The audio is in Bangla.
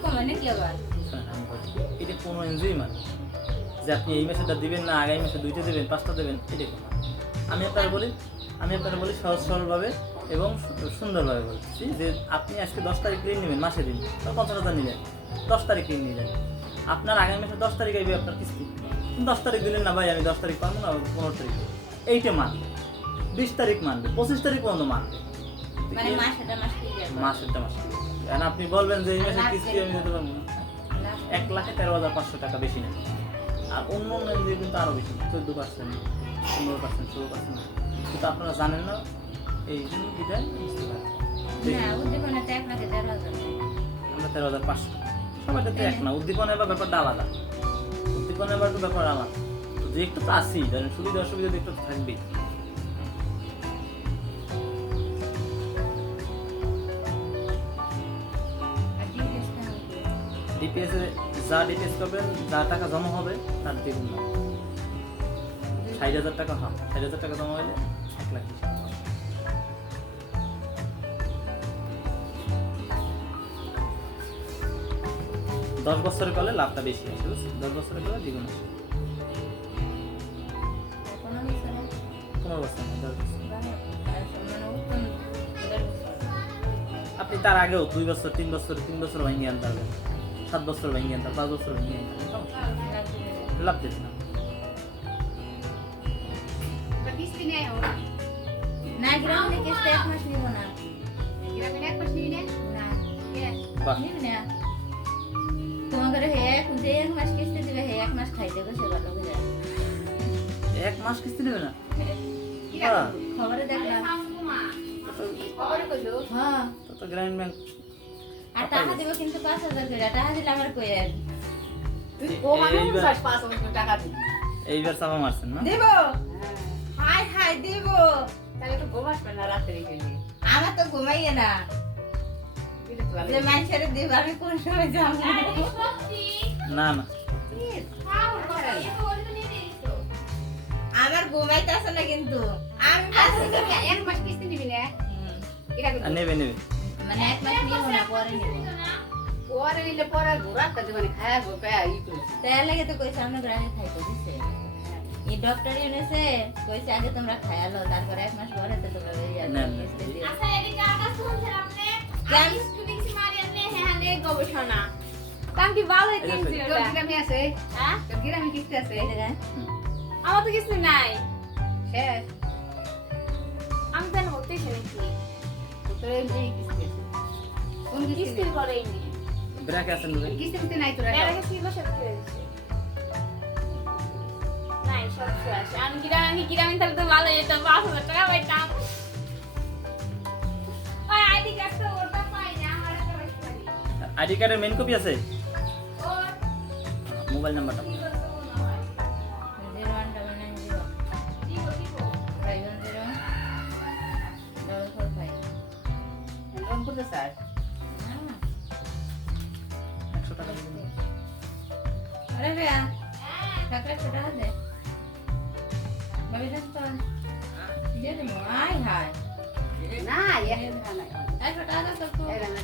এরকম হয় নাকি আবার? এটা কোনো এনজিওই মানে যে আপনি এই মাসেটা দিবেন না আগামী মাসে 2টা দেবেন 5টা দেবেন এটা কোনো আমি আপনারা বলি সহজ সরলভাবে এবং সুন্দরভাবে বলছি যে আপনি আজকে 10 তারিখ ঋণ নেবেন মাসে দিন 50,000 নিলেন 10 তারিখ ঋণ নিলেন আপনার আগামী মাসে 10 তারিখ আসবে আপনার কিস্তি 10 তারিখ দিলেন না ভাই আমি 10 তারিখ পাবো না 15 তারিখ এইটা মানবে 20 তারিখ মানবে 25 তারিখ পর্যন্ত মানবে মানে মাসেরটা মাস কারণ আপনি বলবেন যে এই মাসে কিস্তি আমি দিতে পারবো না 1,13,500 টাকা বেশি নেই আর অন্য এনজিও কিন্তু আরও বেশি 14%, 15%, 16%, কিন্তু আপনারা জানেন না এই জন্য বিদায় উদ্দীপনা তো 1,13,000 আমরা 13,500 সবাইটা তো এক না উদ্দীপনা বা ব্যাপারটা আলাদা উদ্দীপনা বা ব্যাপার আলাদা যে একটু তো আসি ধরেন সুবিধা অসুবিধা একটু থাকবেই ডিপিএস এ যা ডিপিএস করবেন যা টাকা জমা হবে তার দ্বিগুণ না 60,000 টাকা 60,000 টাকা জমা হলে 1 লাখ 10 বছরের করলে লাভটা বেশি আসে 10 বছরের করলে দ্বিগুণ আসে 15 বছর না 10 বছর আপনি তার আগেও 2 বছর 3 বছর ভাঙিয়ে আনতে পারবেন 7 বছর ভাঙিয়ে আনতে 5 বছর ভাঙিয়ে আনতে লাভ দিতে না না গ্রামে কিস্তি 1 মাস নিব না গ্রামে 1 মাস নিবি না নিব না তোমাদের হে যে 1 মাস কিস্তি দিবে হে 1 মাস খাইতে বসে ভালো করে 1 মাস কিস্তি দেবে না খবরে দেখলাম খবরে কইলো হ্যাঁ তো গ্রামীণ ব্যাংক আর টাকা দিব কিন্তু 5,000 করে টাকা দিলে আমার কই আর তুই কোমানো 5,000 টাকা দিবি এইবার চাপা মারছেন না দেব হাই হাই দেব তাহলে তো ঘুমাস না রাতে গেলি আমার তো ঘুমাইয়ে না দিলে তো ভালো যে মানুষের দেব আমি কোন সময় যাব না না আমার ঘুমাইতে আসে না কিন্তু আমি 1 মাস কিস্তি নিবি না এটা নেবে মানে 1 মাস নিব না পরে নিব পরে নিলে পরে ঘোরাতে দোকানে খায়া গো পায়া ই করছিস তাই লাগে তো কইছে আমরা গ্রামে খাইতে দিছে এই ডক্টর এনেছে কইছে আগে তোমরা খায়া লও তারপর 1 মাস পরে তো তোমরা এই না, আচ্ছা এদিকে আকাশ শুনছেন আপনি আমি স্টুডেন্ট মারি আপনি হ্যাঁ গবেষণা কাম কি ভালো কিনছি তোর ওটা গ্রামে আছে হ্যাঁ তোর গ্রামে কিস্তি আছে আমার তো কিছু নাই শেষ আমি জানি হতে শুনেছি তোর এই যে কিস্তি আছে কোন কিস্তি কিস্তি করেইনি ব্রেক আছেন না কিস্তি মিতে নাই তোর এর আগে ছিল সব করে দিছে নাই সব শেষ আমি গ্রামে তাহলে তো ভালো এটা 5,000 টাকা পাইতাম ওই আইডি কার্ডটা ওটা পাই না আমার একটা পয়সা পাই আইডি কার্ডের মেন কপি আছে ওর মোবাইল নাম্বারটা কি করতে মনে হয় 0199 দিব 510 445 লোন করতে স্যার 100 টাকা দিবেন আরে রে টাকা ছোটা দে ভাবি না তো দিয়ে দে আই হাই না এর না এই ছোটা দাও তো এর না